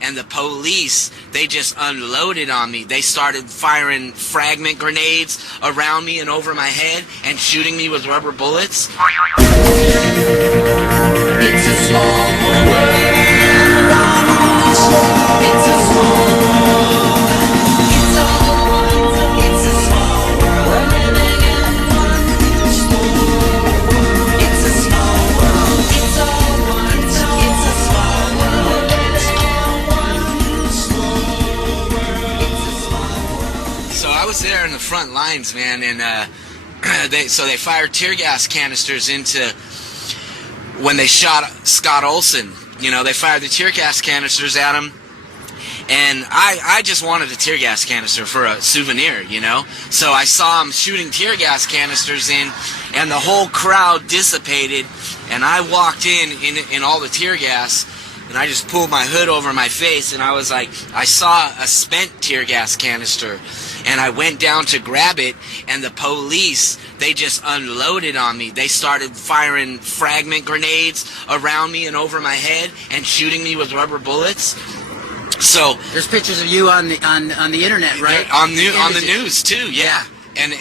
and the police, they just unloaded on me. They started firing fragment grenades around me and over my head and shooting me with rubber bullets. It's a small world. It's a small world. It's all one. It's a small world. We're living in one small world. It's a small world. It's all one. It's a small world. So I was there in the front lines, man, and they fired tear gas canisters into when they shot Scott Olson. You know, they fired the tear gas canisters at him, and I just wanted a tear gas canister for a souvenir, you know. So I saw him shooting tear gas canisters in, and the whole crowd dissipated, and I walked in all the tear gas. And I just pulled my hood over my face, and I was like, I saw a spent tear gas canister, and I went down to grab it, and the police, they just unloaded on me. They started firing fragment grenades around me and over my head and shooting me with rubber bullets. So there's pictures of you on the internet, right? On the news too, yeah. And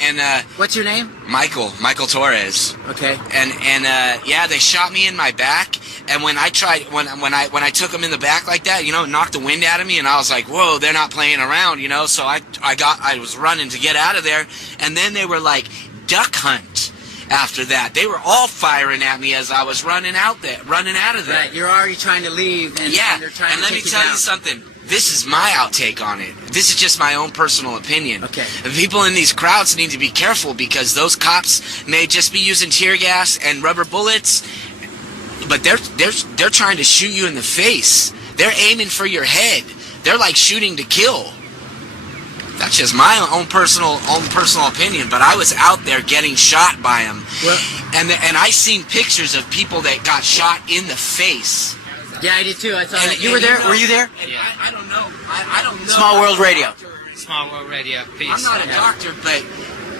what's your name? Michael Torres. Okay. And yeah, they shot me in my back, and when I took them in the back like that, you know, it knocked the wind out of me, and I was like, whoa, they're not playing around, you know. So I was running to get out of there, and then they were like duck hunt. After that, they were all firing at me as I was running out of there. Right, you're already trying to leave, and yeah. And they're trying and to let me take you tell down. you something. This is my outtake on it. This is just my own personal opinion. Okay. The people in these crowds need to be careful, because those cops may just be using tear gas and rubber bullets, but they're trying to shoot you in the face. They're aiming for your head. They're like shooting to kill. That's just my own personal opinion, but I was out there getting shot by them. Well, and I seen pictures of people that got shot in the face. Yeah, I did too. I saw that. You were there? Were you there? Yeah. I don't know. I don't know. Small World Radio. Small World Radio. Peace. I'm not a doctor, but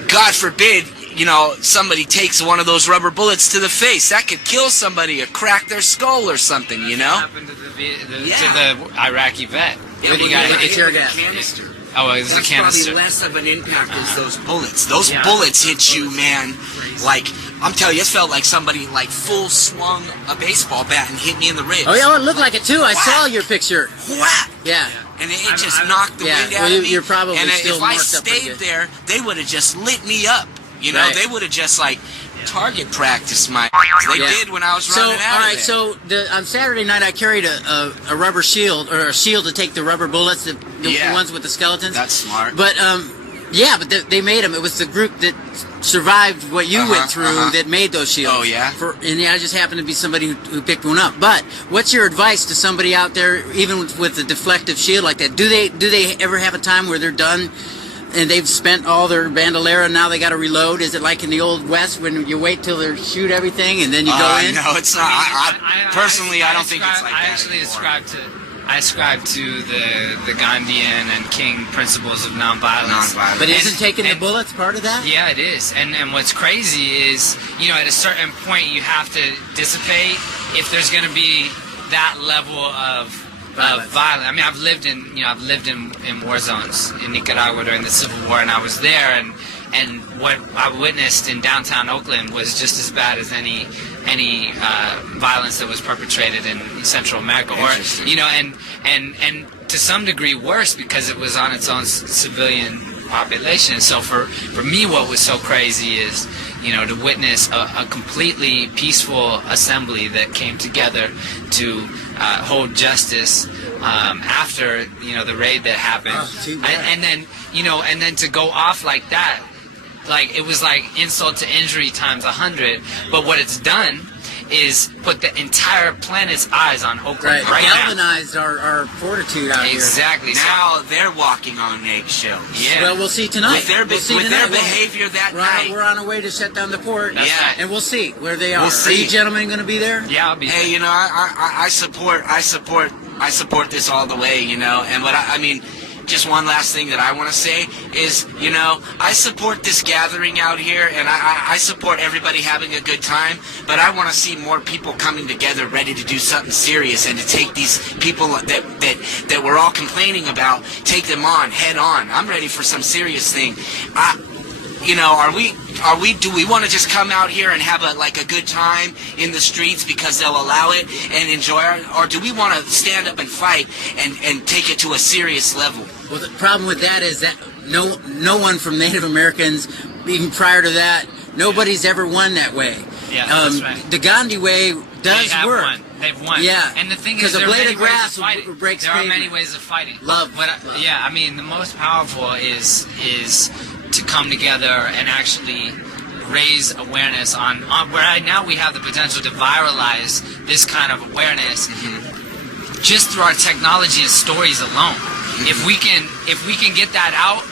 God forbid, you know, somebody takes one of those rubber bullets to the face. That could kill somebody or crack their skull or something, you know? What happened to the Iraqi vet? Yeah, What do you got? hit tear gas. Canister. Oh, it was a That's canister. probably less of an impact as those bullets. Those bullets hit you, man, like, I'm telling you, it felt like somebody, like, full swung a baseball bat and hit me in the ribs. Oh yeah, well, it looked like it too. I saw your picture. Whack! Yeah. And it just knocked the wind out well, of me. you're probably and still if I marked up pretty stayed good. there, they would have just lit me up. You know, Right. they would have just, like, target practiced my... They Yeah. did when I was So, running out all right, of there. so on Saturday night I carried a rubber shield, or a shield to take the rubber bullets, the Yeah. ones with the skeletons. That's smart. But, yeah, but they made them. It was the group that survived what you went through that made those shields. Oh, yeah? And yeah, I just happened to be somebody who picked one up. But what's your advice to somebody out there, even with a deflective shield like that? Do they ever have a time where they're done and they've spent all their bandolera and now they got to reload? Is it like in the old West when you wait till they shoot everything and then you go in? No, it's not. Personally, I don't think it's like that. I actually ascribe to the Gandhian and King principles of nonviolence. But isn't And- taking the and- bullets part of that? Yeah, it is. And what's crazy is, you know, at a certain point you have to dissipate if there's going to be that level of violence. I mean, I've lived in war zones in Nicaragua during the Civil War, and I was there, and what I witnessed in downtown Oakland was just as bad as any violence that was perpetrated in Central America, or you know, and to some degree worse because it was on its own civilian population. So for me, what was so crazy is, you know, to witness a completely peaceful assembly that came together to hold justice after, you know, the raid that happened, and then, you know, and then to go off like that, like it was like insult to injury times 100. But what it's done is put the entire planet's eyes on Oakland right now. Galvanized our fortitude out here. Exactly. Now they're walking on eggshells. Yeah. Well, we'll see tonight. With their, We'll see with their tonight. behavior that We're night. on our way to shut down the port. That's right. And we'll see where they are. We'll Are see. you gentlemen going to be there? Yeah, I'll be. Hey, you know, I support this all the way, you know, and what I mean, just one last thing that I want to say is, you know, I support this gathering out here, and I support everybody having a good time, but I want to see more people coming together ready to do something serious and to take these people that we're all complaining about, take them on, head on. I'm ready for some serious thing. You know, do we want to just come out here and have a good time in the streets because they'll allow it and enjoy it, or do we want to stand up and fight and take it to a serious level? Well, the problem with that is that no one from Native Americans, even prior to that, nobody's ever won that way. Yeah, that's right. The Gandhi way does work. They've won. Yeah. And the thing is, a there blade are many of grass ways of fighting. breaks There are pavement. many ways of fighting. Love. Yeah, I mean, the most powerful is to come together and actually raise awareness on where right now we have the potential to viralize this kind of awareness just through our technology and stories alone. If we can get that out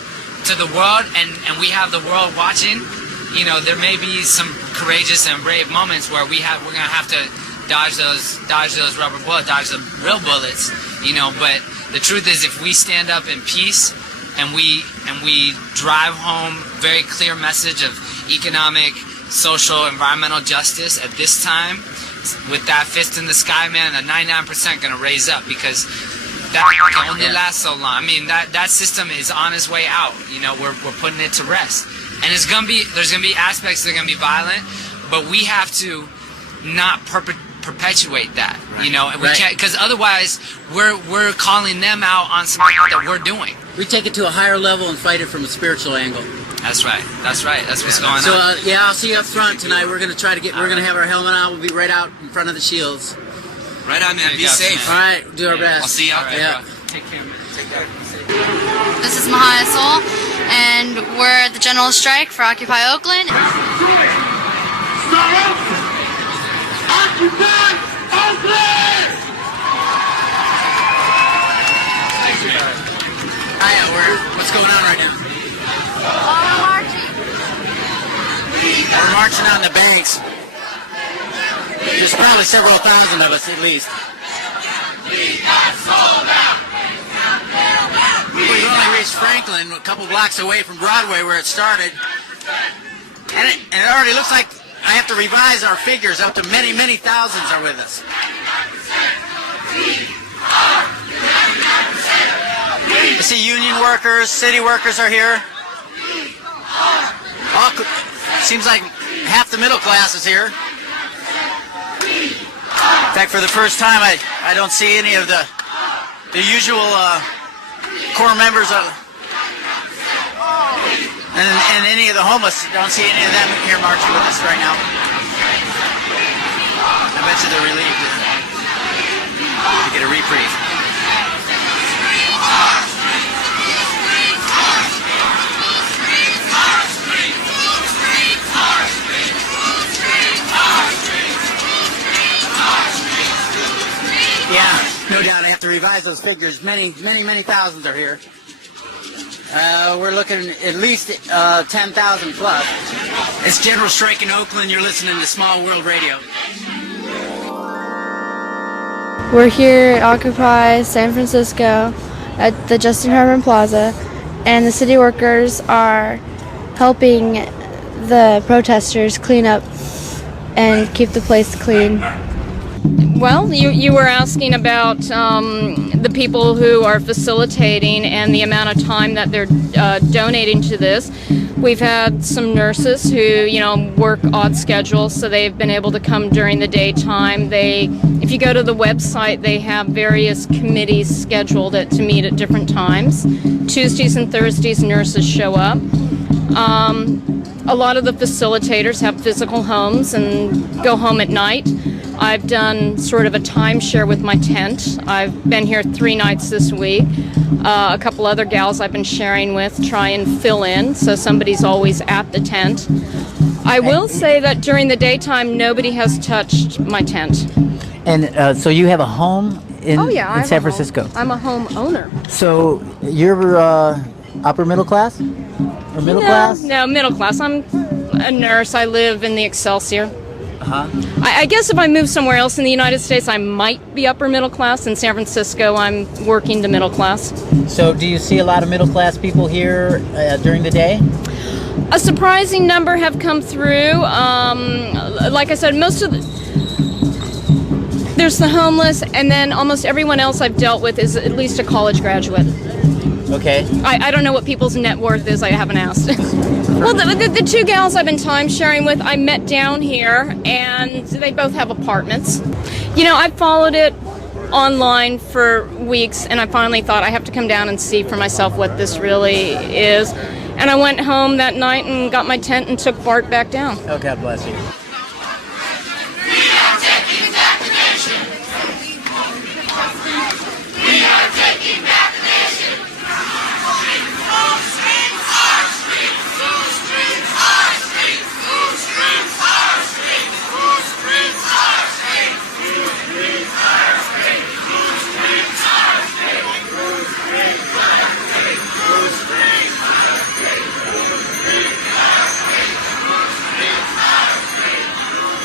to the world and we have the world watching, you know, there may be some courageous and brave moments where we're gonna have to dodge those rubber bullets, dodge the real bullets, you know. But the truth is, if we stand up in peace and we drive home very clear message of economic, social, environmental justice at this time, with that fist in the sky, man, the 99% gonna raise up, because that can only last so long. I mean, that system is on its way out. You know, we're putting it to rest, and there's gonna be aspects that are gonna be violent, but we have to not perpetuate that. Right. You know, and we can't, because otherwise we're calling them out on something that we're doing. We take it to a higher level and fight it from a spiritual angle. That's right. That's what's going on. So I'll see you up front tonight. We're gonna have our helmet on. We'll be right out in front of the shields. Right on, man. Be safe. All right, do our best. I'll see you out there. Yeah. Take care. This is Mahana Soul, and we're at the general strike for Occupy Oakland. Occupy Oakland! Hiya, what's going on right now? We're marching on the banks. There's probably several thousand of us at least. We've only reached Franklin, a couple blocks away from Broadway where it started. And it already looks like I have to revise our figures. Up to many, many thousands are with us. You see union workers, city workers are here. Seems like half the middle class is here. In fact, for the first time, I don't see any of the usual core members of, and any of the homeless. Don't see any of them here marching with us right now. I bet you they're relieved to get a reprieve. Yeah, no doubt I have to revise those figures. Many thousands are here. We're looking at least 10,000 plus. It's General Strike in Oakland. You're listening to Small World Radio. We're here at Occupy San Francisco at the Justin Harmon Plaza, and the city workers are helping the protesters clean up and keep the place clean. Well, you were asking about the people who are facilitating and the amount of time that they're donating to this. We've had some nurses who, work odd schedules, so they've been able to come during the daytime. If you go to the website, they have various committees scheduled to meet at different times. Tuesdays and Thursdays, nurses show up. A lot of the facilitators have physical homes and go home at night. I've done sort of a timeshare with my tent. I've been here 3 nights this week. A couple other gals I've been sharing with try and fill in, so somebody's always at the tent. I will say that during the daytime, nobody has touched my tent. And so you have a home in San Francisco? I'm a home owner. So you're upper middle class? Or middle class? No, middle class. I'm a nurse. I live in the Excelsior. I guess if I move somewhere else in the United States, I might be upper middle class. In San Francisco, I'm working to middle class. So do you see a lot of middle class people here during the day? A surprising number have come through. Like I said, there's the homeless, and then almost everyone else I've dealt with is at least a college graduate. Okay. I don't know what people's net worth is. I haven't asked. Well, the two gals I've been time sharing with, I met down here, and they both have apartments. You know, I followed it online for weeks, and I finally thought I have to come down and see for myself what this really is. And I went home that night and got my tent and took Bart back down. Oh, God bless you.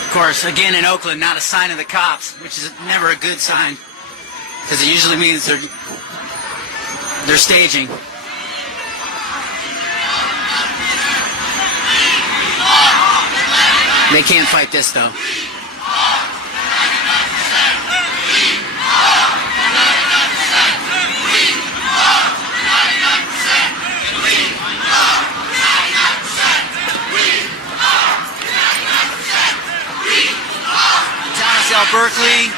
Of course, again in Oakland, not a sign of the cops, which is never a good sign, because it usually means they're staging. They can't fight this, though. Berkeley,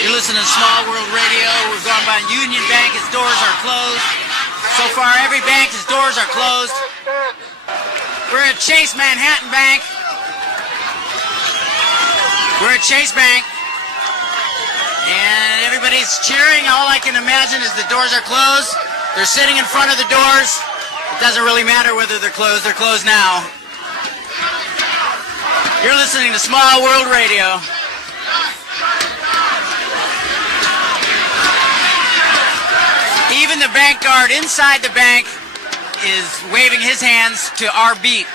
you're listening to Small World Radio. We're going by Union Bank. Its doors are closed. So far, every bank, its doors are closed. We're at Chase Manhattan Bank. We're at Chase Bank. And everybody's cheering. All I can imagine is the doors are closed. They're sitting in front of the doors. It doesn't really matter whether they're closed. They're closed now. You're listening to Small World Radio. Even the bank guard inside the bank is waving his hands to our beat.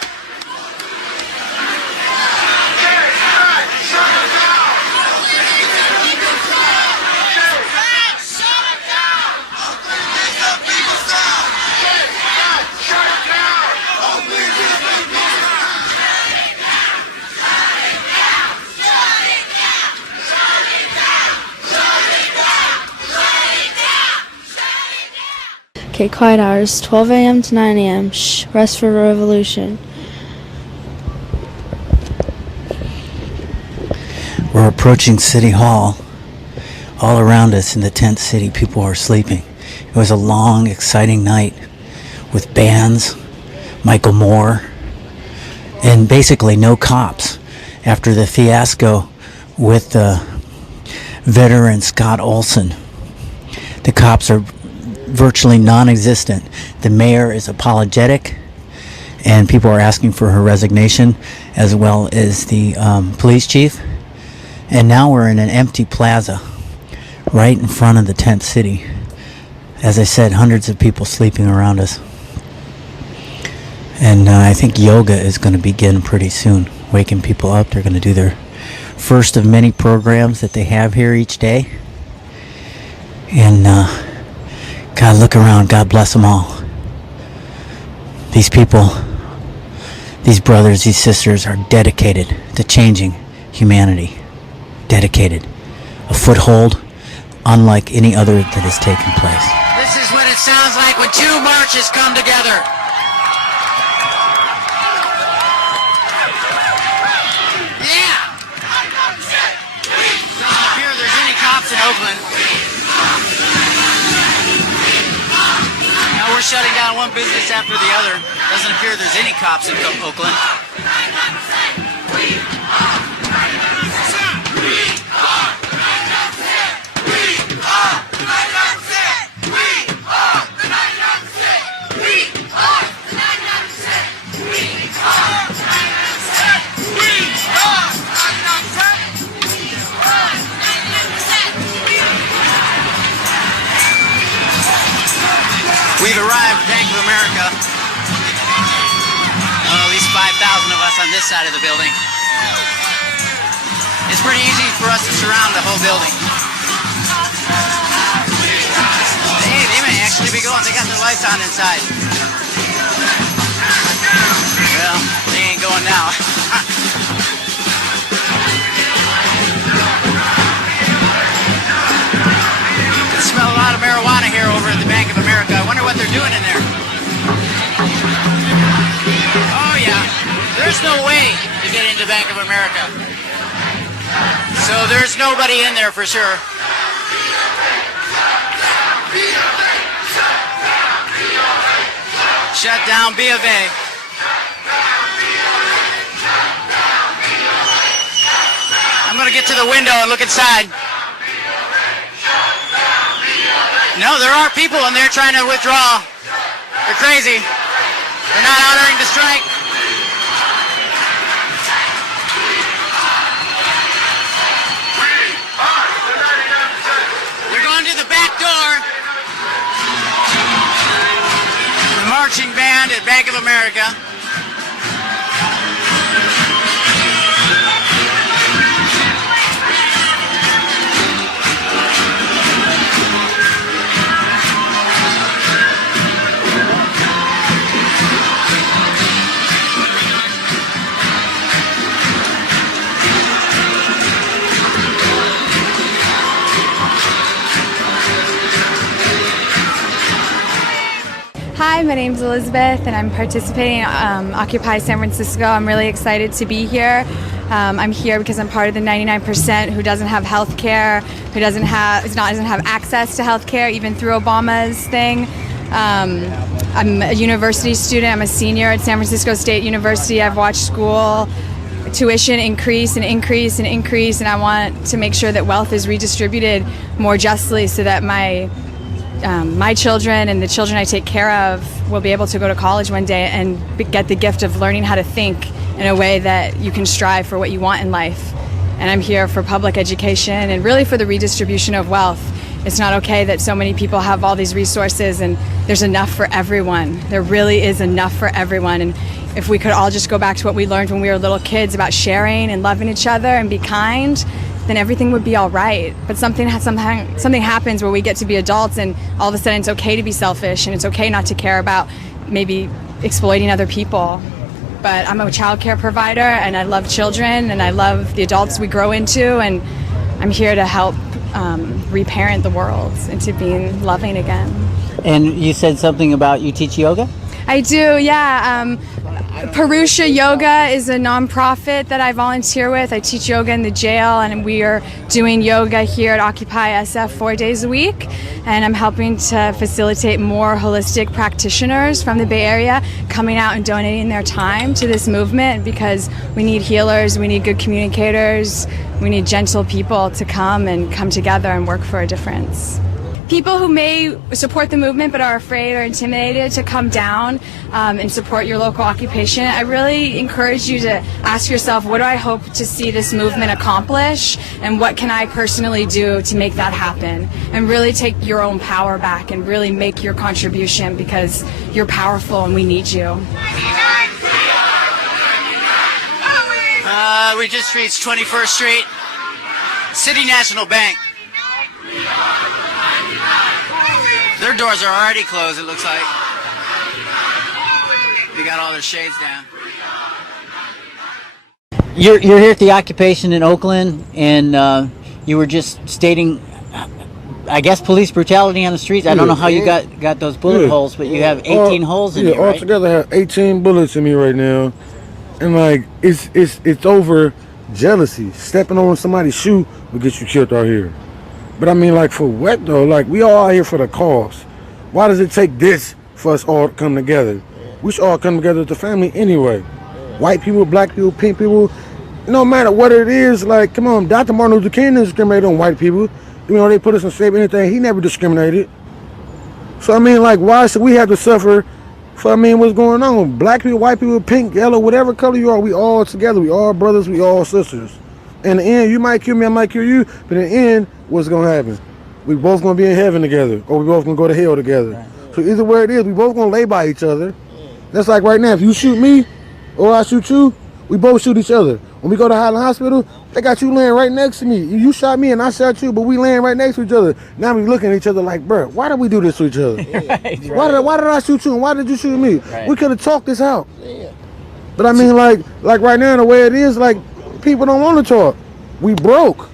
Okay, quiet hours, 12 a.m. to 9 a.m. Shh, rest for revolution. We're approaching City Hall. All around us in the tent city, people are sleeping. It was a long, exciting night with bands, Michael Moore, and basically no cops after the fiasco with the veteran Scott Olson. The cops are virtually non-existent. The mayor is apologetic, and people are asking for her resignation, as well as the police chief. And now we're in an empty plaza right in front of the tent city. As I said, hundreds of people sleeping around us. And I think yoga is going to begin pretty soon, waking people up. They're going to do their first of many programs that they have here each day. And God, look around. God bless them all. These people, these brothers, these sisters are dedicated to changing humanity. Dedicated. A foothold unlike any other that has taken place. This is what it sounds like when two marches come together. Yeah! Doesn't appear there's any cops in Oakland. Now we're shutting down one business after the other. Doesn't appear there's any cops in Oakland. We've arrived at Bank of America. At least 5,000 of us on this side of the building. it's pretty easy for us to surround the whole building. Hey, they may actually be going. They got their lights on inside. Well, they ain't going now. I smell a lot of marijuana here over at the Bank of America. I wonder what they're doing in there. Oh yeah, there's no way to get into Bank of America. So there's nobody in there for sure. Shut down B of A. I'm gonna get to the window and look inside. No, there are people in there trying to withdraw. They're crazy. They're not honoring the strike. They're going to the back door. The marching band at Bank of America. Hi, my name's Elizabeth and I'm participating in Occupy San Francisco. I'm really excited to be here. I'm here because I'm part of the 99% who doesn't have health care, who doesn't have access to health care even through Obama's thing. I'm a university student. I'm a senior at San Francisco State University. I've watched school tuition increase and increase and increase, and I want to make sure that wealth is redistributed more justly so that my children and the children I take care of will be able to go to college one day and get the gift of learning how to think in a way that you can strive for what you want in life. And I'm here for public education and really for the redistribution of wealth. It's not okay that so many people have all these resources and there's enough for everyone. There really is enough for everyone. And if we could all just go back to what we learned when we were little kids about sharing and loving each other and be kind, then everything would be all right. But something happens where we get to be adults and all of a sudden it's okay to be selfish and it's okay not to care about maybe exploiting other people. But I'm a child care provider and I love children and I love the adults we grow into, and I'm here to help reparent the world into being loving again. And you said something about you teach yoga? I do, yeah. Purusha Yoga is a nonprofit that I volunteer with. I teach yoga in the jail, and we are doing yoga here at Occupy SF 4 days a week. And I'm helping to facilitate more holistic practitioners from the Bay Area coming out and donating their time to this movement, because we need healers, we need good communicators, we need gentle people to come together and work for a difference. People who may support the movement but are afraid or intimidated to come down and support your local occupation, I really encourage you to ask yourself, what do I hope to see this movement accomplish, and what can I personally do to make that happen? And really take your own power back and really make your contribution, because you're powerful and we need you. We just reached 21st Street, City National Bank. Their doors are already closed, it looks like. They got all their shades down. You're here at the occupation in Oakland, and you were just stating, I guess, police brutality on the streets. I don't know how you got those bullet holes, but you have 18 holes in you, right? Altogether I have 18 bullets in me right now. And like, it's over jealousy. Stepping on somebody's shoe will get you killed out here. But I mean, like, for what though? Like, we all out here for the cause. Why does it take this for us all to come together? We should all come together as a family anyway. White people, black people, pink people, no matter what it is. Like, come on, Dr. Martin Luther King didn't discriminate on white people. You know, they put us in slavery, anything. He never discriminated. So I mean, like, why should we have to suffer for, I mean, what's going on? Black people, white people, pink, yellow, whatever color you are, we all together. We all brothers, we all sisters. In the end, you might kill me, I might kill you, but in the end, what's gonna happen? We both gonna be in heaven together, or we both gonna go to hell together. Right. So either way it is, we both gonna lay by each other. That's like right now, if you shoot me, or I shoot you, We both shoot each other. When we go to Highland Hospital, they got you laying right next to me. You shot me and I shot you, but we laying right next to each other. Now we looking at each other like, bro, why did we do this to each other? Why did I shoot you and why did you shoot me? Right. We could have talked this out. But I mean, like right now, the way it is, like, people don't want to talk. We broke.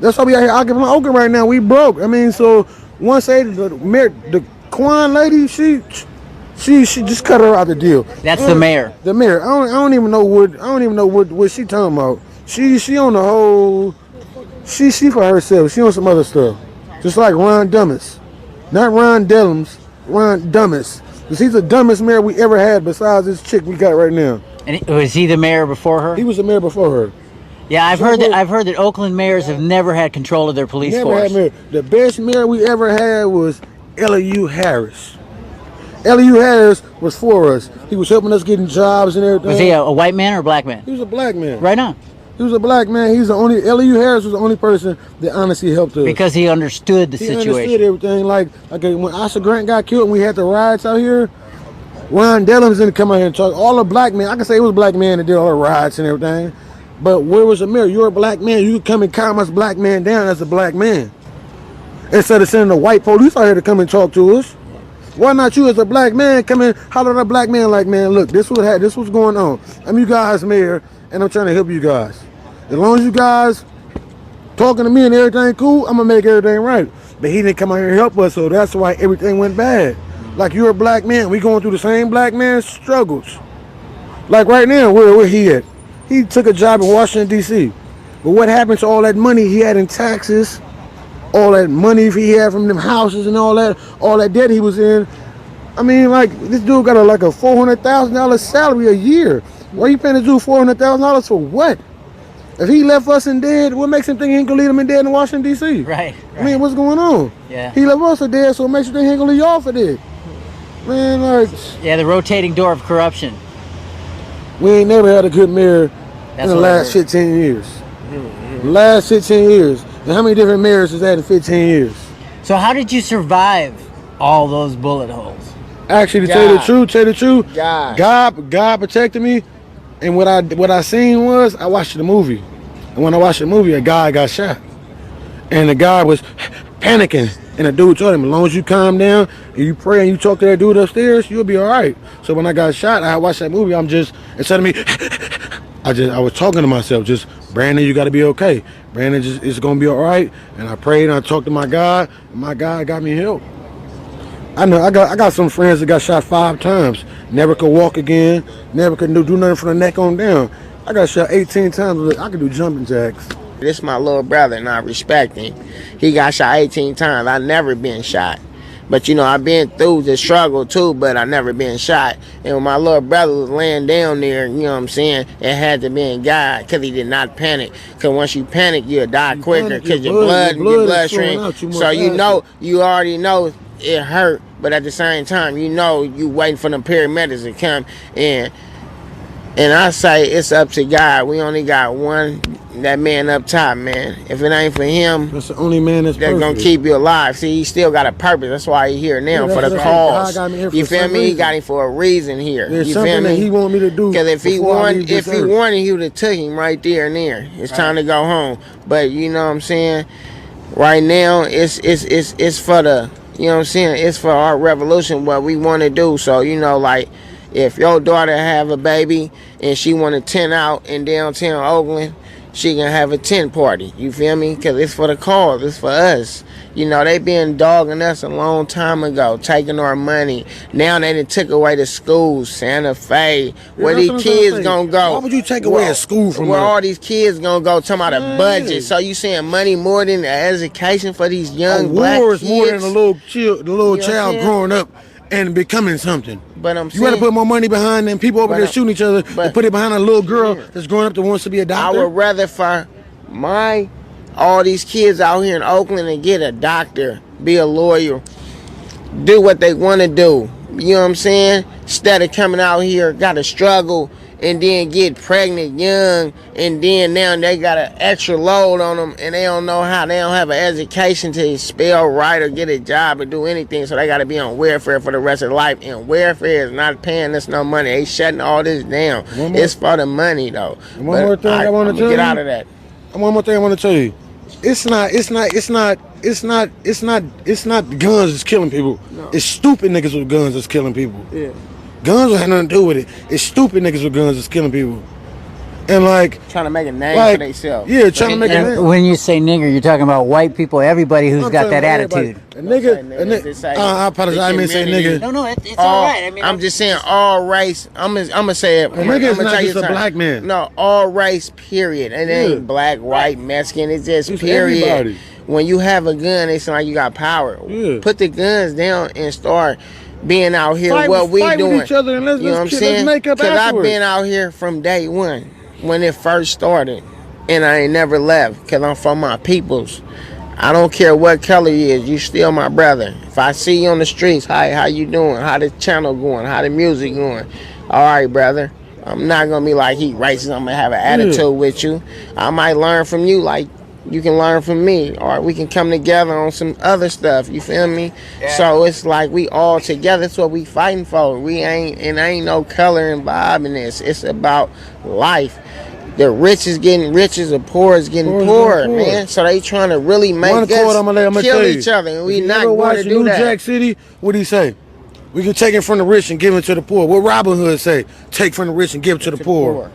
That's why we out here occupying Oakland right now. We broke. I mean, so once the Quan lady, she just cut her out the deal. That's the mayor. The mayor. I don't even know what she talking about. She on the whole. She for herself. She on some other stuff. Just like Ron Dummis, not Ron Dellums. Ron Dummis. Because he's the dumbest mayor we ever had besides this chick we got right now. And was he the mayor before her? He was the mayor before her. Yeah, I've heard that Oakland mayors have never had control of their police force. Never had mayor. The best mayor we ever had was Elihu Harris. Elihu Harris was for us. He was helping us getting jobs and everything. Was he a white man or a black man? He was a black man. Right on. He was a black man. Elihu Harris was the only person that honestly helped us. Because he understood the situation. He understood everything. Like when Asa Grant got killed and we had the riots out here, Ron Dellums didn't come out here and talk. All the black men, I can say it was a black man that did all the riots and everything. But where was the mayor? You're a black man. You could come and calm us black man down as a black man. Instead of sending the white police out here to come and talk to us. Why not you as a black man come and holler at a black man like, man, look, this was going on. I'm you guys' mayor, and I'm trying to help you guys. As long as you guys talking to me and everything cool, I'm going to make everything right. But he didn't come out here and help us, so that's why everything went bad. Like, you're a black man. We going through the same black man's struggles. Like right now, where he at? He took a job in Washington, D.C. But what happened to all that money he had in taxes, all that money he had from them houses and all that debt he was in? I mean, like, this dude got a $400,000 salary a year. Why you paying this dude $400,000 for what? If he left us in dead, what makes him think he ain't gonna leave him in dead in Washington, D.C.? Right. I mean, what's going on? Yeah. He left us for dead, so it makes you think he ain't gonna leave y'all for dead. Man, like... Yeah, the rotating door of corruption. We ain't never had a good mayor in the last 15 years. Last 15 years. And how many different mayors has had in 15 years? So how did you survive all those bullet holes? Actually, to tell you the truth, God protected me. And what I seen was, I watched the movie. And when I watched the movie, a guy got shot. And the guy was panicking. And the dude told him, as long as you calm down and you pray and you talk to that dude upstairs, you'll be all right. So when I got shot, I watched that movie, I'm just, instead of me, I was talking to myself, just, Brandon, you got to be okay. Brandon, it's going to be all right. And I prayed and I talked to my God, and my God got me help. I know I got some friends that got shot 5 times. Never could walk again. Never could do nothing from the neck on down. I got shot 18 times. I could do jumping jacks. This my little brother, and I respect him. He got shot 18 times. I never been shot. But, you know, I've been through the struggle, too, but I never been shot. And when my little brother was laying down there, you know what I'm saying, it had to be in God, because he did not panic. Because once you panic, you'll die quicker, because your bloodstream. So you already know it hurt, but at the same time, you know you waiting for them paramedics to come in. And I say it's up to God. We only got one, that man up top, man. If it ain't for him, that's the only man that's gonna keep you alive. See, he still got a purpose. That's why he here now, for the cause. You feel me? He got him for a reason here. There's you something feel me? that he want me to do. Because if he wanted, he would have took him right there and there. It's time to go home. But you know what I'm saying? Right now, it's for the, you know what I'm saying? It's for our revolution, what we want to do. So, you know, like, if your daughter have a baby and she want to tent out in downtown Oakland, she can have a tent party. You feel me? Because it's for the cause. It's for us. You know, they been dogging us a long time ago, taking our money. Now they done took away the schools, Santa Fe. Where these kids gonna go? Why would you take away a school from where us? all these kids gonna go? Talking about a budget. So you saying money more than the education for these young black kids? War is more than the little child growing up and becoming something. But you gotta put more money behind them people over there shooting each other and put it behind a little girl that's growing up that wants to be a doctor. I would rather for all these kids out here in Oakland and get a doctor, be a lawyer, do what they want to do. You know what I'm saying? Instead of coming out here, gotta struggle and then get pregnant young, and then now they got an extra load on them, and they don't know how, they don't have an education to spell right or get a job or do anything, so they got to be on welfare for the rest of their life, and welfare is not paying us no money. They shutting all this down. It's for the money, though. One more thing I want to tell you. Get out of that. One more thing I want to tell you. It's not guns that's killing people. No. It's stupid niggas with guns that's killing people. Yeah. Guns don't have nothing to do with it. It's stupid niggas with guns that's killing people. And like trying to make a name for themselves. Yeah, trying to make a name. When you say nigger, you're talking about white people, everybody who's got that attitude. A nigga, I apologize, I didn't say nigga. No, it's all right. I mean, I'm just saying all race. I'm gonna say it. A nigga is not just a black man. No, all race, period. And it ain't black, white, Mexican. It's just period. Everybody. When you have a gun, it's like you got power. Yeah. Put the guns down and start being out here. Fight what we doing? With each other and let's, you know what I'm saying? Because I've been out here from day one when it first started, and I ain't never left because I'm from my peoples. I don't care what color you is, you still my brother. If I see you on the streets, hi, how you doing? How the channel going? How the music going? All right, brother. I'm not gonna be like he racist. I'm gonna have an attitude with you. I might learn from you like you can learn from me, or we can come together on some other stuff. You feel me? Yeah. So it's like we all together. That's what we fighting for. We ain't no color involved in this. It's about life. The rich is getting richer, the poor is getting poorer, man. So they trying to really make us kill each other, and we not going to do that. New Jack City, what do he say? We can take it from the rich and give it to the poor. What Robin Hood say? Take from the rich and give it to the poor.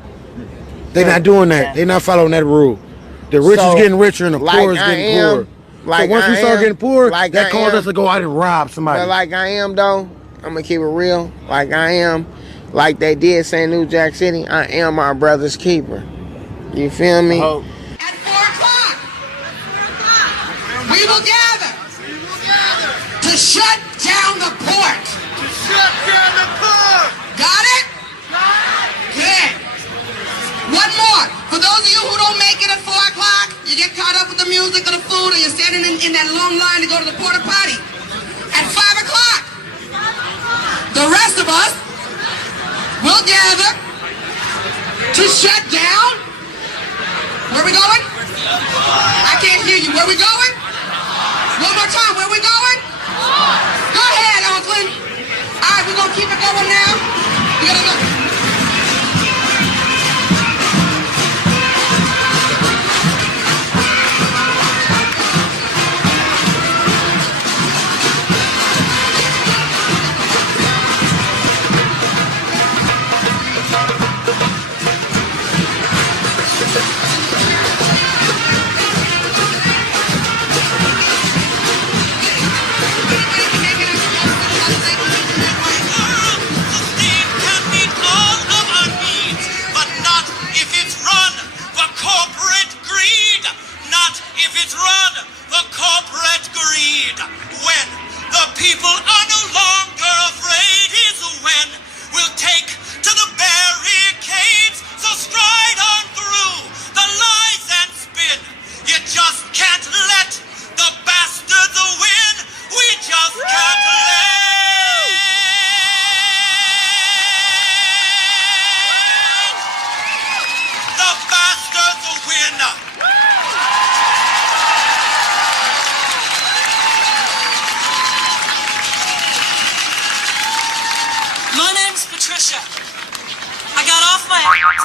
They not doing that. They not following that rule. The rich is getting richer and the poor is getting poorer. So once we start getting poor, that caused us to go out and rob somebody. But like I am, though, I'm going to keep it real. Like I am, like they did say in New Jack City, I am my brother's keeper. You feel me? At 4 o'clock, we will gather to shut down the port. Got it? Good. One more. For those of you who don't make it at 4 o'clock, you get caught up with the music or the food, or you're standing in that long line to go to the porta potty. At 5 o'clock, the rest of us will gather to shut down. Where we going? I can't hear you. Where we going? One more time. Where we going? Go ahead, Oakland. All right, we're going to keep it going now. We got to go.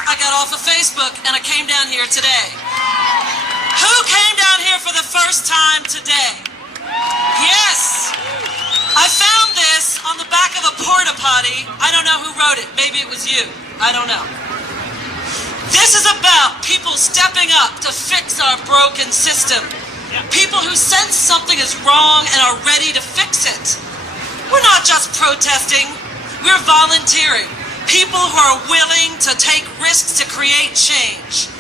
I got off of Facebook and I came down here today. Who came down here for the first time today? Yes! I found this on the back of a porta potty. I don't know who wrote it. Maybe it was you. I don't know. This is about people stepping up to fix our broken system. People who sense something is wrong and are ready to fix it. We're not just protesting. We're volunteering. People who are willing to take risks to create change.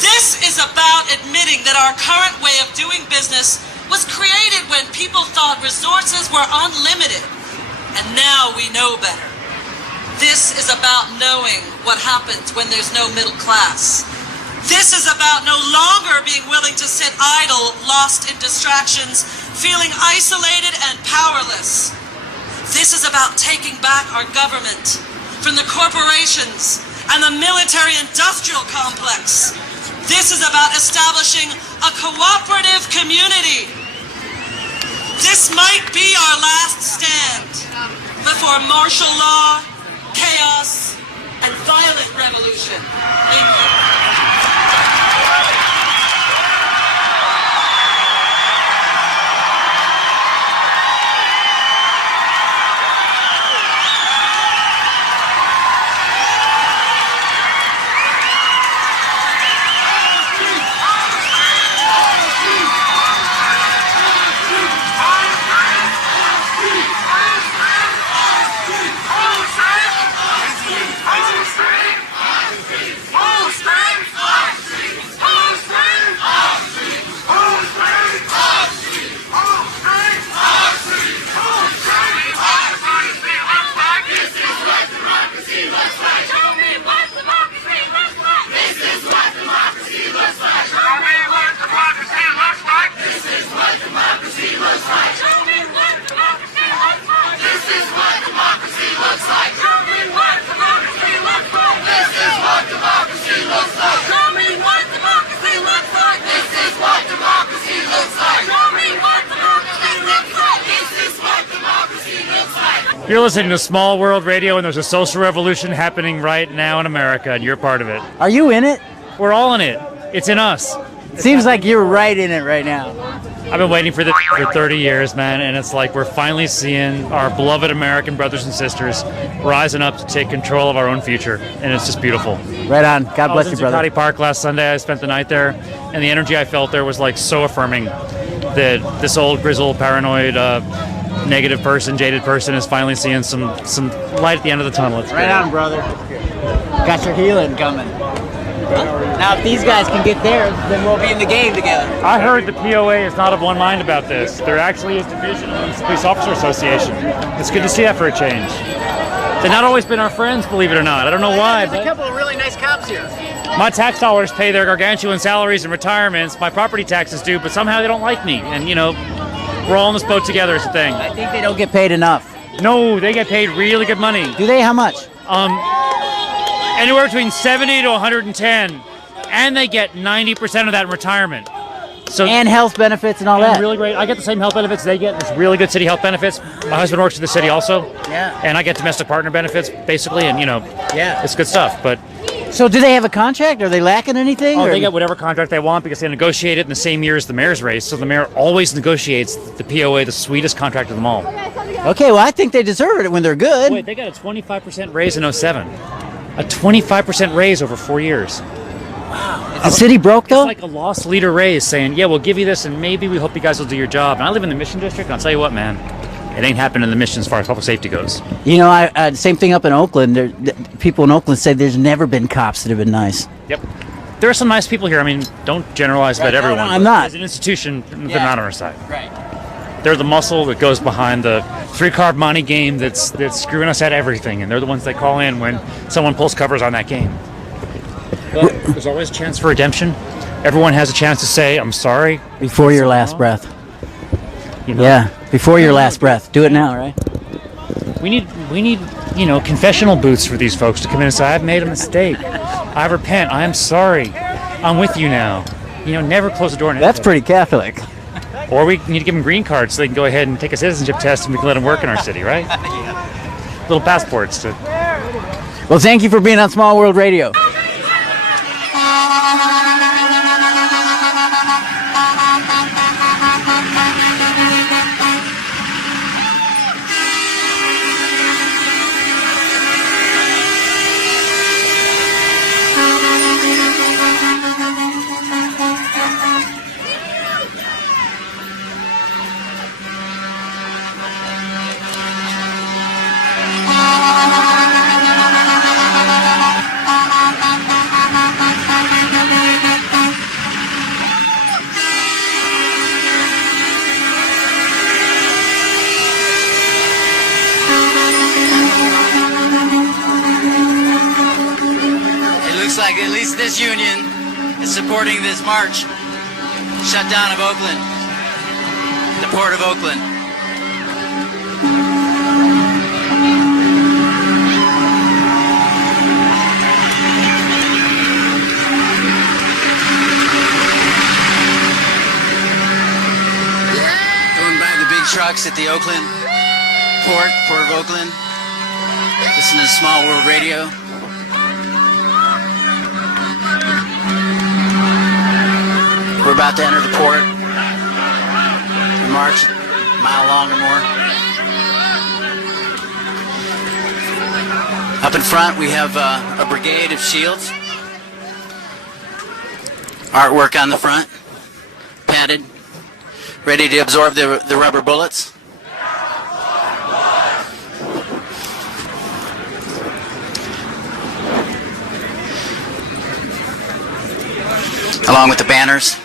This is about admitting that our current way of doing business was created when people thought resources were unlimited, and now we know better. This is about knowing what happens when there's no middle class. This is about no longer being willing to sit idle, lost in distractions, feeling isolated and powerless. This is about taking back our government from the corporations and the military-industrial complex. This is about establishing a cooperative community. This might be our last stand before martial law, chaos, and violent revolution. Thank you. You're listening to Small World Radio, and there's a social revolution happening right now in America, and you're part of it. Are you in it? We're all in it. It's in us. Seems like you're right in it right now. I've been waiting for this for 30 years, man, and it's like we're finally seeing our beloved American brothers and sisters rising up to take control of our own future, and it's just beautiful. Right on. God bless you, brother. I was in Zuccotti Park last Sunday. I spent the night there, and the energy I felt there was like so affirming that this old grizzled, paranoid, negative person, jaded person is finally seeing some light at the end of the tunnel. It's right on, brother. Got your healing coming. Now, if these guys can get theirs, then we'll be in the game together. I heard the POA is not of one mind about this. There actually is division amongst the Police Officer Association. It's good to see that for a change. They've not always been our friends, believe it or not. I don't know why. There's a couple of really nice cops here. My tax dollars pay their gargantuan salaries and retirements. My property taxes do, but somehow they don't like me. And, you know, we're all in this boat together is the thing. I think they don't get paid enough. No, they get paid really good money. Do they? How much? Anywhere between 70 to 110, and they get 90% of that in retirement. So and health benefits and all that. Really great. I get the same health benefits they get. It's really good city health benefits. My husband works for the city also. Yeah. And I get domestic partner benefits basically, and yeah, it's good stuff. But so do they have a contract? Are they lacking anything? Oh, they get whatever contract they want because they negotiate it in the same year as the mayor's race. So the mayor always negotiates the POA, the sweetest contract of them all. Okay, well I think they deserve it when they're good. Wait, they got a 25% raise in 07. A 25% raise over 4 years. Wow. Is the city broke though? It's like a lost leader raise saying, yeah, we'll give you this and maybe we hope you guys will do your job. And I live in the Mission District, and I'll tell you what, man, it ain't happening in the Mission as far as public safety goes. You know, same thing up in Oakland. People in Oakland say there's never been cops that have been nice. Yep. There are some nice people here. I mean, don't generalize about everyone. No, I'm not. As an institution, they're not on our side. Right. They're the muscle that goes behind the 3-card money game that's screwing us at everything, and they're the ones that call in when someone pulls covers on that game. But there's always a chance for redemption. Everyone has a chance to say, I'm sorry. Before your last breath. Yeah, before your last breath. Do it now, right? We need, confessional booths for these folks to come in and say, I've made a mistake. I repent. I am sorry. I'm with you now. Never close the door. That's pretty Catholic. Or we need to give them green cards so they can go ahead and take a citizenship test and we can let them work in our city, right? Little passports. Well, thank you for being on Small World Radio. Like at least this union is supporting this march. Shutdown of Oakland, the port of Oakland. folks at the Oakland Port of Oakland. Listen to Small World Radio. We're about to enter the port. We march a mile long or more. Up in front, we have a brigade of shields. Artwork on the front, padded, ready to absorb the rubber bullets. Along with the banners.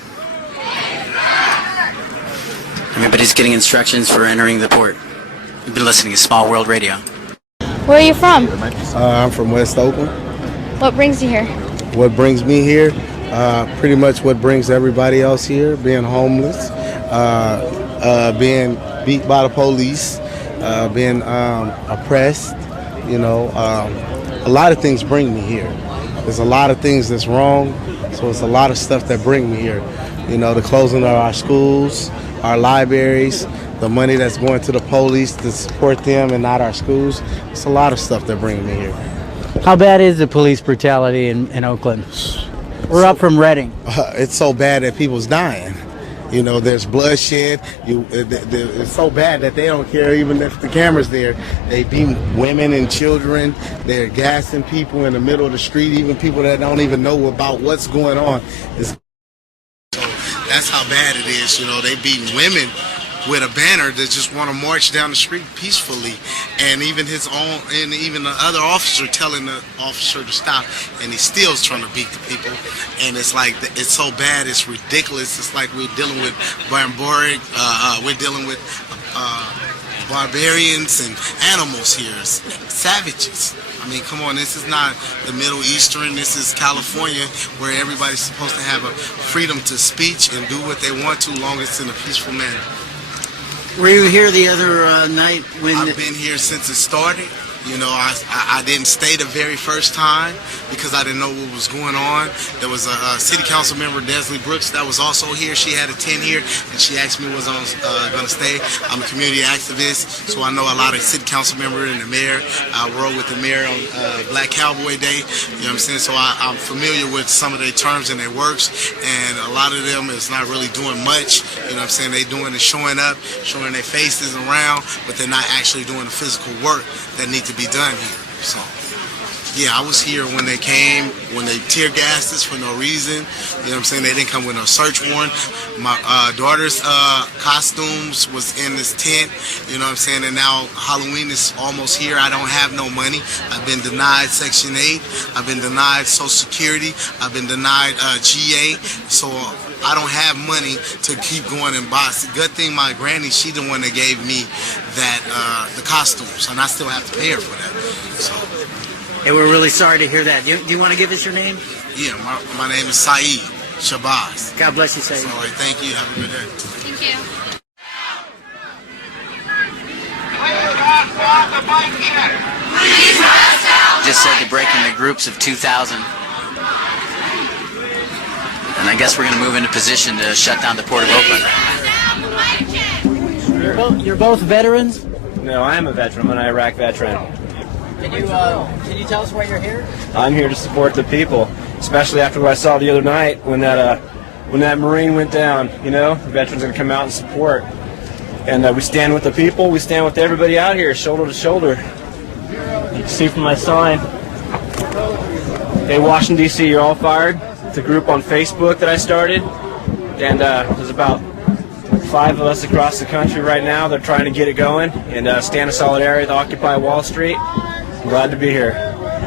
Everybody's getting instructions for entering the port. You've been listening to Small World Radio. Where are you from? I'm from West Oakland. What brings you here? What brings me here? Pretty much what brings everybody else here, being homeless, being beat by the police, being oppressed. You know, a lot of things bring me here. There's a lot of things that's wrong, so it's a lot of stuff that bring me here. You know, the closing of our schools, our libraries, the money that's going to the police to support them and not our schools. It's a lot of stuff that bring me here. How bad is the police brutality in Oakland? We're up from Reading. It's so bad that people's dying. You know, there's bloodshed. It's so bad that they don't care even if the camera's there. They beat women and children. They're gassing people in the middle of the street, even people that don't even know about what's going on. So that's how bad it is. You know, they beat women with a banner that just want to march down the street peacefully, and even his own, and even the other officer telling the officer to stop, and he still is trying to beat the people. And it's like, it's so bad, it's ridiculous. It's like we're dealing with barbaric, we're dealing with barbarians and animals here, savages. I mean, come on, this is not the Middle Eastern, this is California, where everybody's supposed to have a freedom to speech and do what they want to, long as it's in a peaceful manner. Were you here the other night when... I've been here since it started. You know, I didn't stay the very first time because I didn't know what was going on. There was a city council member, Desley Brooks, that was also here. She had a tent here, and she asked me was I was going to stay. I'm a community activist, so I know a lot of city council members and the mayor. I worked with the mayor on Black Cowboy Day, you know what I'm saying? So I'm familiar with some of their terms and their works, and a lot of them is not really doing much, you know what I'm saying? They doing is showing up, showing their faces around, but they're not actually doing the physical work that need to be done here. So yeah, I was here when they came, when they tear gassed us for no reason. You know what I'm saying? They didn't come with no search warrant. My daughter's costumes was in this tent, you know what I'm saying? And now Halloween is almost here. I don't have no money. I've been denied Section 8. I've been denied Social Security. I've been denied GA. So I don't have money to keep going and buy. It's a good thing my granny, she the one that gave me that the costumes, and I still have to pay her for that. So. Hey, we're really sorry to hear that. Do you want to give us your name? Yeah, my name is Saeed Shabazz. God bless you, Saeed. All right, thank you. Have a good day. Thank you. Just said to break into groups of 2,000. And I guess we're going to move into position to shut down the Port of Oakland. You're both veterans? No, I am a veteran. I'm an Iraq veteran. Can you tell us why you're here? I'm here to support the people, especially after what I saw the other night when that Marine went down. You know, the veterans are going to come out and support. And we stand with the people. We stand with everybody out here, shoulder to shoulder. You can see from my sign. Hey, Washington, D.C., you're all fired. It's a group on Facebook that I started. And there's about 5 of us across the country right now. They're trying to get it going and stand in solidarity with Occupy Wall Street. I'm glad to be here.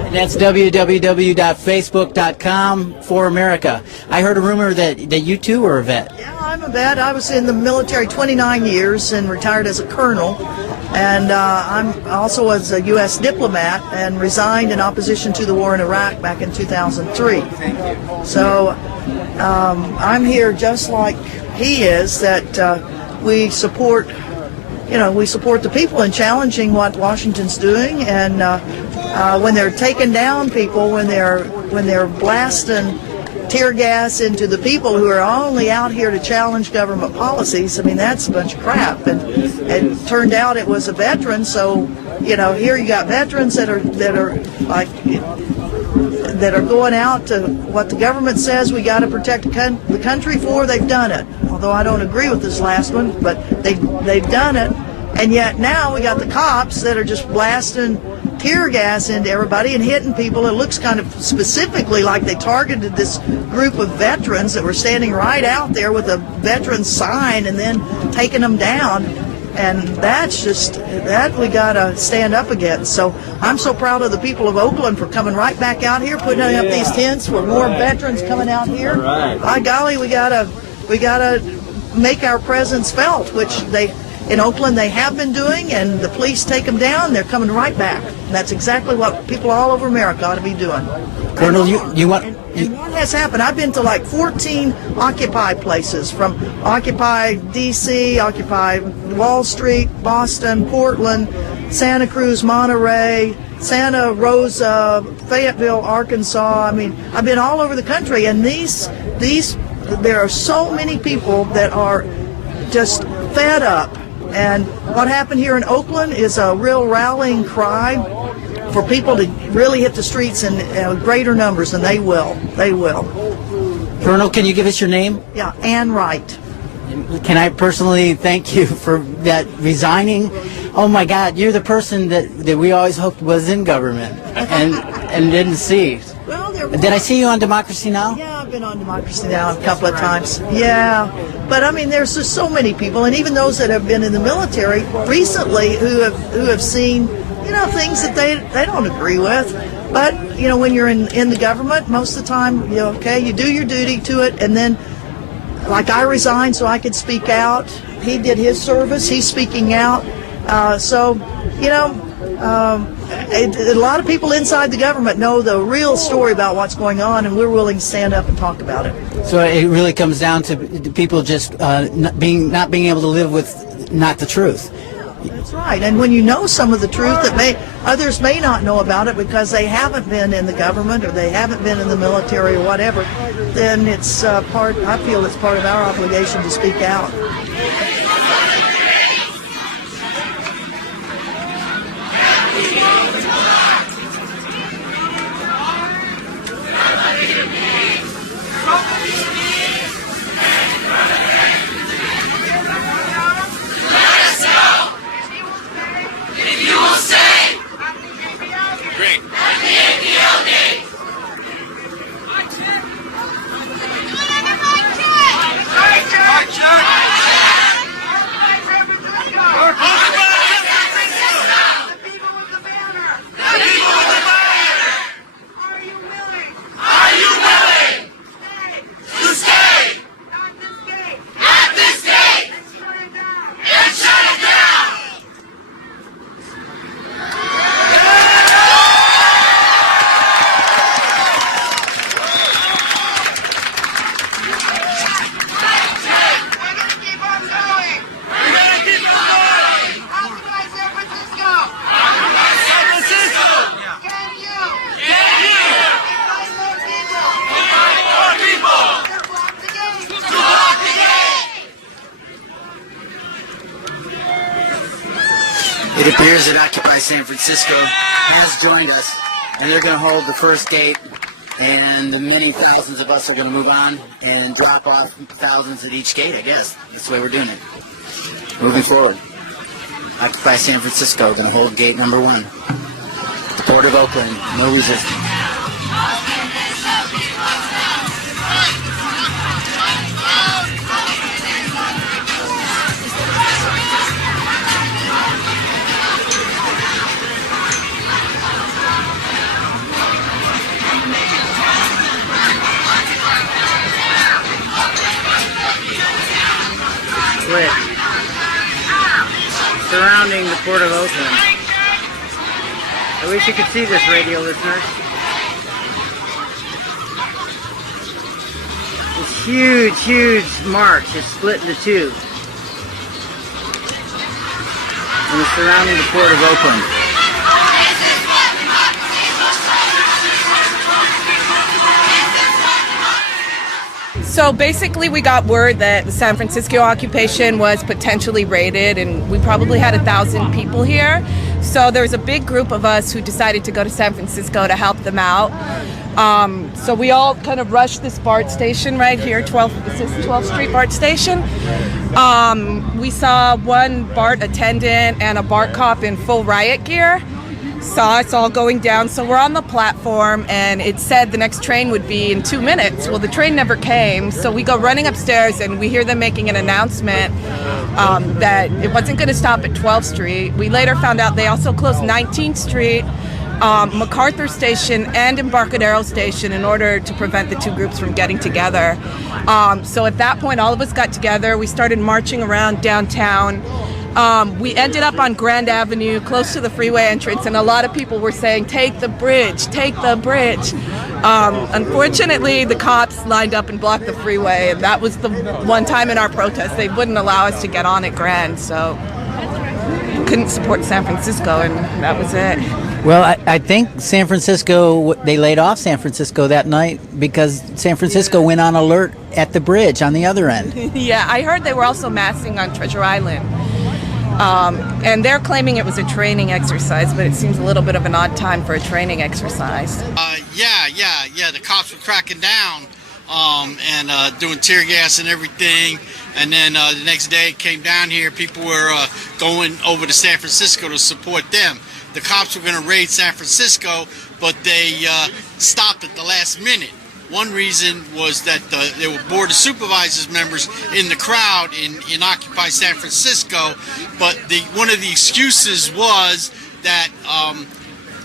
And that's www.facebook.com for America. I heard a rumor that you too were a vet. Yeah, I'm a vet. I was in the military 29 years and retired as a colonel. And I'm also was a U.S. diplomat and resigned in opposition to the war in Iraq back in 2003. So I'm here just like he is, that we support the people in challenging what Washington's doing, and when they're taking down people, when they're blasting tear gas into the people who are only out here to challenge government policies. I mean, that's a bunch of crap. And it turned out it was a veteran, so here you got veterans that are going out to what the government says we got to protect the country for. They've done it. Although I don't agree with this last one, but they've done it. And yet now we got the cops that are just blasting tear gas into everybody and hitting people. It looks kind of specifically like they targeted this group of veterans that were standing right out there with a veteran sign and then taking them down. And that's just, that we got to stand up against. So I'm so proud of the people of Oakland for coming right back out here, putting up these tents for more veterans coming out here. By golly, we gotta make our presence felt, which in Oakland they have been doing, and the police take them down, they're coming right back. And that's exactly what people all over America ought to be doing. Colonel, you want... And what has happened? I've been to like 14 Occupy places, from Occupy DC, Occupy Wall Street, Boston, Portland, Santa Cruz, Monterey, Santa Rosa, Fayetteville, Arkansas. I mean, I've been all over the country, and there are so many people that are just fed up. And what happened here in Oakland is a real rallying cry for people to really hit the streets in greater numbers, and they will. They will. Colonel, can you give us your name? Yeah, Ann Wright. Can I personally thank you for that resigning? Oh my God, you're the person that we always hoped was in government and didn't see. Well, did I see you on Democracy Now? Yeah, I've been on Democracy Now a couple of times. Yeah, but I mean, there's just so many people, and even those that have been in the military recently who have seen things that they don't agree with. But when you're in the government, most of the time, you do your duty to it, and then, like, I resigned so I could speak out. He did his service. He's speaking out. A lot of people inside the government know the real story about what's going on, and we're willing to stand up and talk about it. So it really comes down to people just not being able to live with not the truth. That's right. And when you know some of the truth that others may not know about it because they haven't been in the government or they haven't been in the military or whatever, then it's I feel it's part of our obligation to speak out. It appears that Occupy San Francisco has joined us, and they're going to hold the first gate, and the many thousands of us are going to move on and drop off thousands at each gate, I guess. That's the way we're doing it. Moving forward. Occupy San Francisco, going to hold gate number 1. The Port of Oakland, no resistance. Surrounding the Port of Oakland. I wish you could see this, radio listeners. This huge, huge march is split into two. And it's surrounding the Port of Oakland. So basically we got word that the San Francisco occupation was potentially raided, and we probably had 1,000 people here. So there was a big group of us who decided to go to San Francisco to help them out. So we all kind of rushed this BART station right here, 12th Street BART station. We saw one BART attendant and a BART cop in full riot gear. Saw us all going down, so we're on the platform, and it said the next train would be in 2 minutes. Well, the train never came, so we go running upstairs, and we hear them making an announcement that it wasn't going to stop at 12th Street. We later found out they also closed 19th Street, MacArthur Station, and Embarcadero Station in order to prevent the two groups from getting together. So at that point, all of us got together. We started marching around downtown. We ended up on Grand Avenue, close to the freeway entrance, and a lot of people were saying, "Take the bridge, take the bridge." Unfortunately, the cops lined up and blocked the freeway, and that was the one time in our protest they wouldn't allow us to get on at Grand, so couldn't support San Francisco, and that was it. Well, I think San Francisco, they laid off San Francisco that night because San Francisco went on alert at the bridge on the other end. Yeah, I heard they were also massing on Treasure Island. And they're claiming it was a training exercise, but it seems a little bit of an odd time for a training exercise. Yeah. The cops were cracking down and doing tear gas and everything. And then the next day it came down here. People were going over to San Francisco to support them. The cops were going to raid San Francisco, but they stopped at the last minute. One reason was that there were Board of Supervisors members in the crowd in Occupy San Francisco, but one of the excuses was that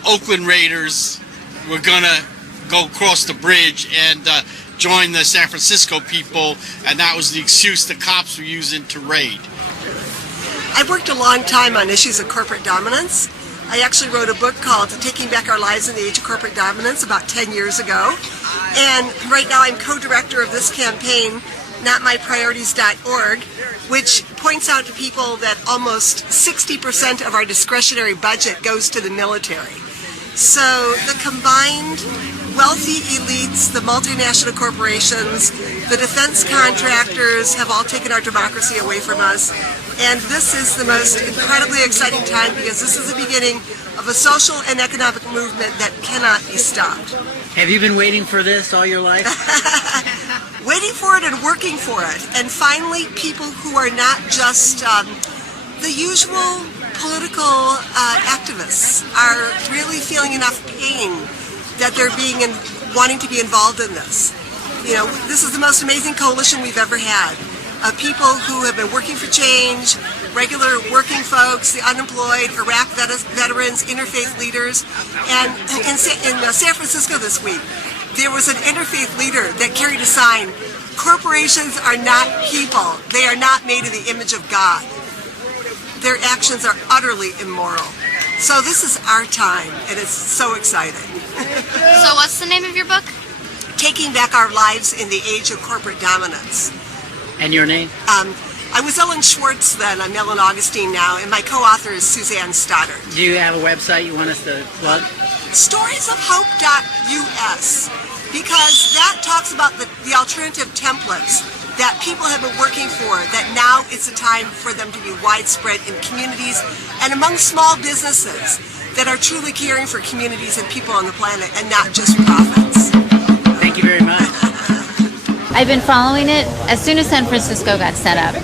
Oakland Raiders were going to go across the bridge and join the San Francisco people, and that was the excuse the cops were using to raid. I've worked a long time on issues of corporate dominance. I actually wrote a book called Taking Back Our Lives in the Age of Corporate Dominance about 10 years ago. And right now I'm co-director of this campaign, NotMyPriorities.org, which points out to people that almost 60% of our discretionary budget goes to the military. So the combined wealthy elites, the multinational corporations, the defense contractors have all taken our democracy away from us. And this is the most incredibly exciting time because this is the beginning of a social and economic movement that cannot be stopped. Have you been waiting for this all your life? Waiting for it and working for it. And finally, people who are not just the usual political activists are really feeling enough pain that they're wanting to be involved in this. You know, this is the most amazing coalition we've ever had. People who have been working for change, regular working folks, the unemployed, Iraq veterans, interfaith leaders. And in San Francisco this week, there was an interfaith leader that carried a sign, "Corporations are not people. They are not made in the image of God. Their actions are utterly immoral." So this is our time, and it's so exciting. So what's the name of your book? Taking Back Our Lives in the Age of Corporate Dominance. And your name? I was Ellen Schwartz then. I'm Ellen Augustine now, and my co-author is Suzanne Stoddard. Do you have a website you want us to plug? Storiesofhope.us, because that talks about the alternative templates that people have been working for, that now it's a time for them to be widespread in communities and among small businesses that are truly caring for communities and people on the planet and not just profits. Thank you very much. I've been following it as soon as San Francisco got set up.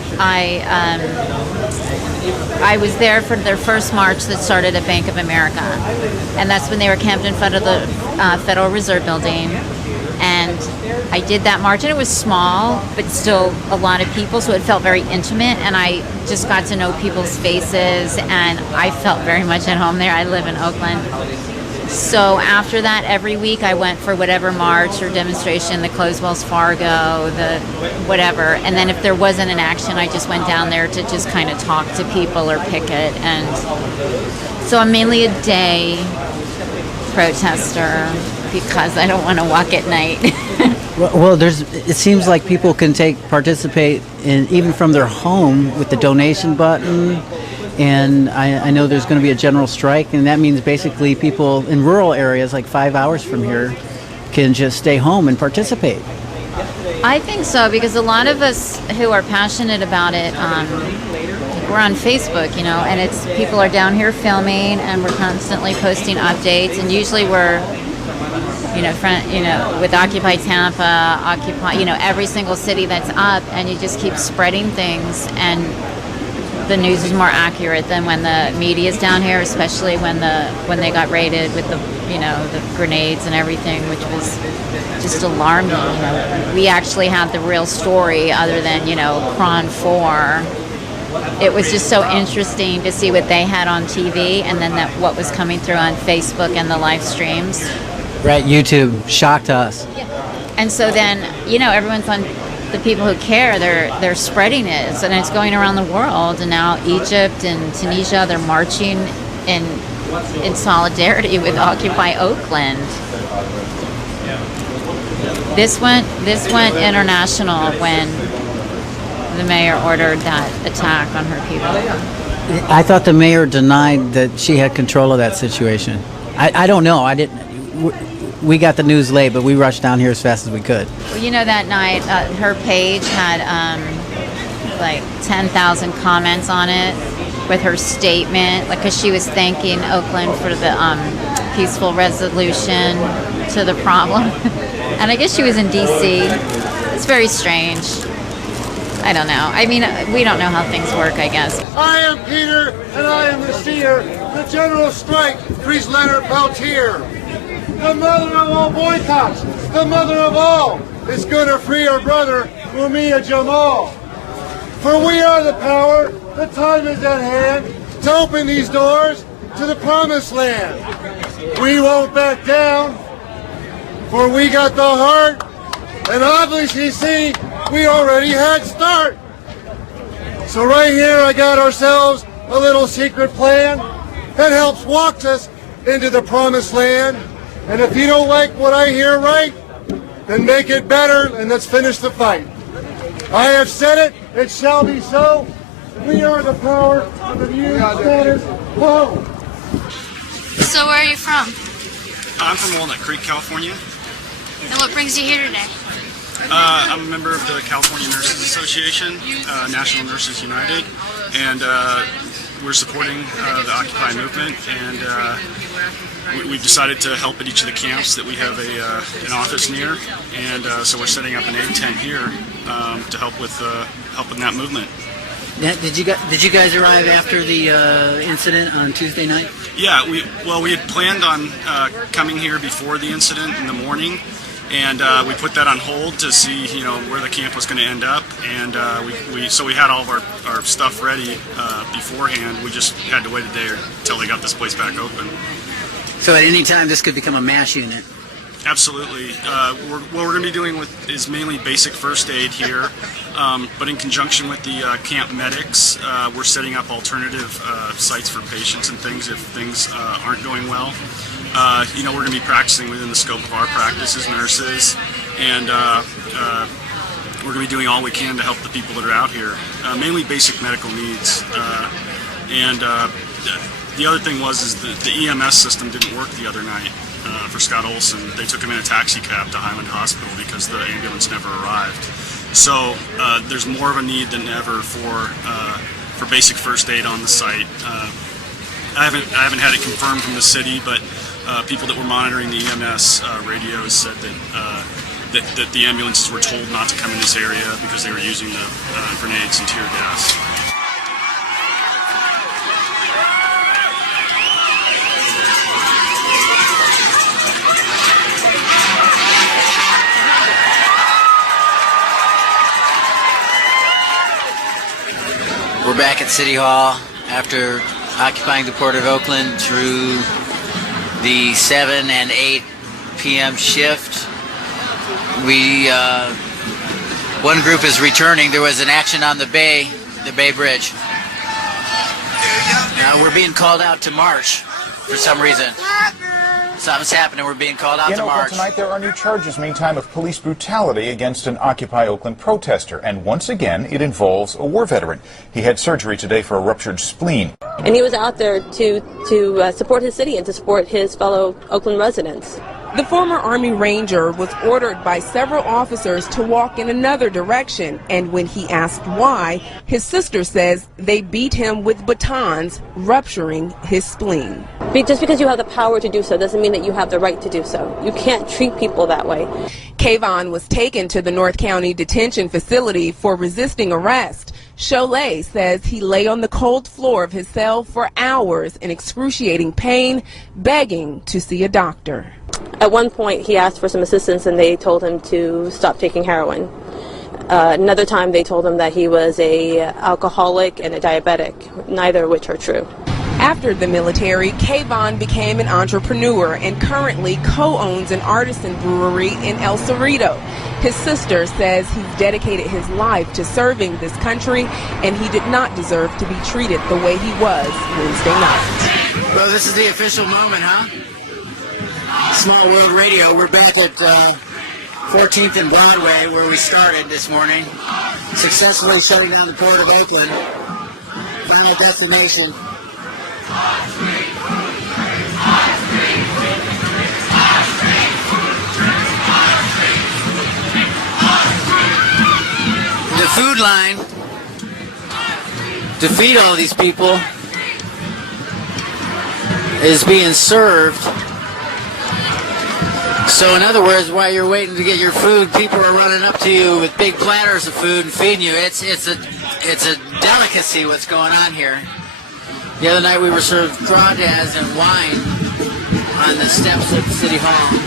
I was there for their first march that started at Bank of America, and that's when they were camped in front of the Federal Reserve Building. And I did that march, and it was small, but still a lot of people, so it felt very intimate, and I just got to know people's faces, and I felt very much at home there. I live in Oakland. So after that, every week I went for whatever march or demonstration, the closed Wells Fargo, the whatever. And then if there wasn't an action, I just went down there to just kind of talk to people or picket. And so I'm mainly a day protester because I don't want to walk at night. Well, it seems like people can participate in even from their home with the donation button. And I know there's going to be a general strike, and that means basically people in rural areas like 5 hours from here can just stay home and participate. I think so, because a lot of us who are passionate about it, we're on Facebook, you know, and it's people are down here filming, and we're constantly posting updates, and usually we're, you know, with Occupy Tampa, Occupy, you know, every single city that's up, and you just keep spreading things, and the news is more accurate than when the media is down here, especially when they got raided with the, you know, the grenades and everything, which was just alarming. You know, we actually had the real story other than, you know, Cron 4. It was just so interesting to see what they had on TV, and then what was coming through on Facebook and the live streams. Right, YouTube shocked us. And so then, you know, everyone's on, the people who care, they're spreading it, and it's going around the world. And now Egypt and Tunisia, they're marching in solidarity with Occupy Oakland. This went international when the mayor ordered that attack on her people. I thought the mayor denied that she had control of that situation. I don't know. I didn't. We got the news late, but we rushed down here as fast as we could. Well, you know, that night, her page had like 10,000 comments on it with her statement, like, because she was thanking Oakland for the peaceful resolution to the problem. And I guess she was in D.C. It's very strange. I don't know. I mean, we don't know how things work, I guess. I am Peter, and I am the seer. The general strike frees Leonard Peltier. The mother of all boycotts, the mother of all, is going to free her brother, Mumia Jamal. For we are the power, the time is at hand to open these doors to the promised land. We won't back down, for we got the heart, and obviously see, we already had start. So right here I got ourselves a little secret plan that helps walk us into the promised land. And if you don't like what I hear right, then make it better, and let's finish the fight. I have said it, it shall be so. We are the power of the new status quo. So where are you from? I'm from Walnut Creek, California. And what brings you here today? I'm a member of the California Nurses Association, National Nurses United, and we're supporting the Occupy movement, and we've decided to help at each of the camps that we have an office near, and so we're setting up an aid tent here to help with that movement. Yeah, did you guys arrive after the incident on Tuesday night? Yeah, we had planned on coming here before the incident in the morning, and we put that on hold to see, you know, where the camp was going to end up, and so we had all of our stuff ready beforehand. We just had to wait a day until they got this place back open. So at any time this could become a MASH unit? Absolutely. What we're going to be doing is mainly basic first aid here, but in conjunction with the camp medics, we're setting up alternative sites for patients and things if things aren't going well. You know, we're going to be practicing within the scope of our practice as nurses, and we're going to be doing all we can to help the people that are out here, mainly basic medical needs. The other thing was the EMS system didn't work the other night for Scott Olson. They took him in a taxi cab to Highland Hospital because the ambulance never arrived. So there's more of a need than ever for basic first aid on the site. I haven't had it confirmed from the city, but people that were monitoring the EMS radios said that the ambulances were told not to come in this area because they were using the grenades and tear gas. We're back at City Hall after occupying the Port of Oakland through the 7 and 8 p.m. shift. One group is returning. There was an action on the Bay Bridge. We're being called out to march for some reason. Something's happening. We're being called out to march. Tonight there are new charges, meantime, of police brutality against an Occupy Oakland protester. And once again, it involves a war veteran. He had surgery today for a ruptured spleen. And he was out there to support his city and to support his fellow Oakland residents. The former Army Ranger was ordered by several officers to walk in another direction, and when he asked why, his sister says they beat him with batons, rupturing his spleen. Just because you have the power to do so doesn't mean that you have the right to do so. You can't treat people that way. Kayvon was taken to the North County Detention Facility for resisting arrest. Cholet says he lay on the cold floor of his cell for hours in excruciating pain, begging to see a doctor. At one point, he asked for some assistance and they told him to stop taking heroin. Another time, they told him that he was an alcoholic and a diabetic, neither of which are true. After the military, Kayvon became an entrepreneur and currently co-owns an artisan brewery in El Cerrito. His sister says he's dedicated his life to serving this country and he did not deserve to be treated the way he was Wednesday night. Well, this is the official moment, huh? Small World Radio. We're back at 14th and Broadway where we started this morning. Successfully shutting down the port of Oakland. Final destination. The food line to feed all these people is being served. So in other words, while you're waiting to get your food, people are running up to you with big platters of food and feeding you. It's a delicacy what's going on here. The other night we were served crawdads and wine on the steps of City Hall.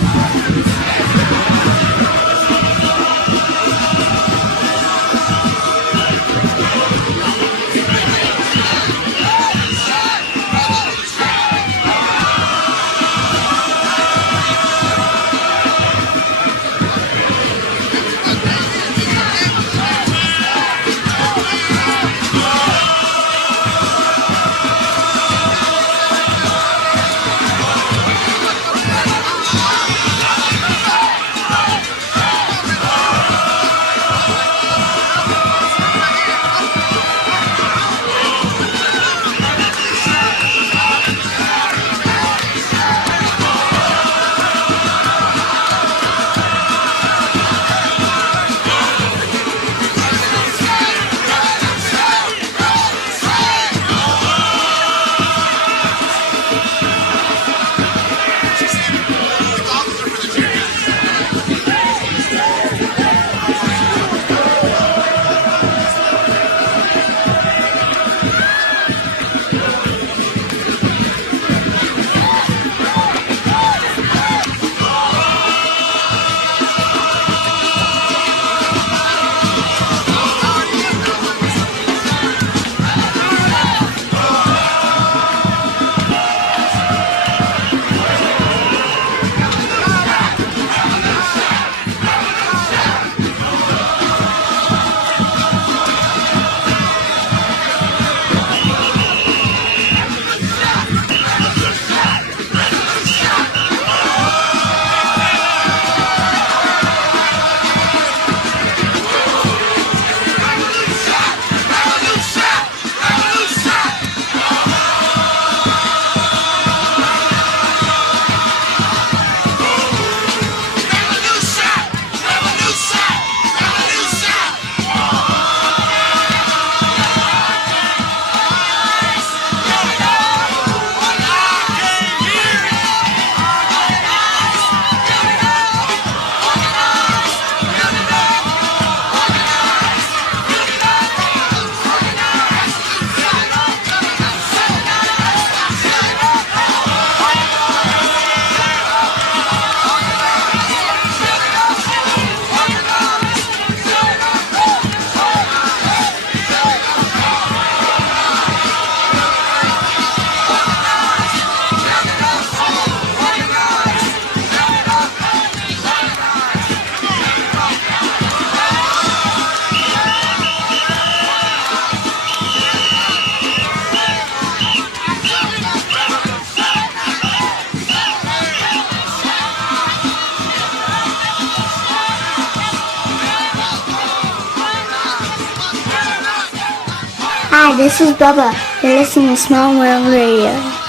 Hi, this is Bubba. You're listening to Small World Radio.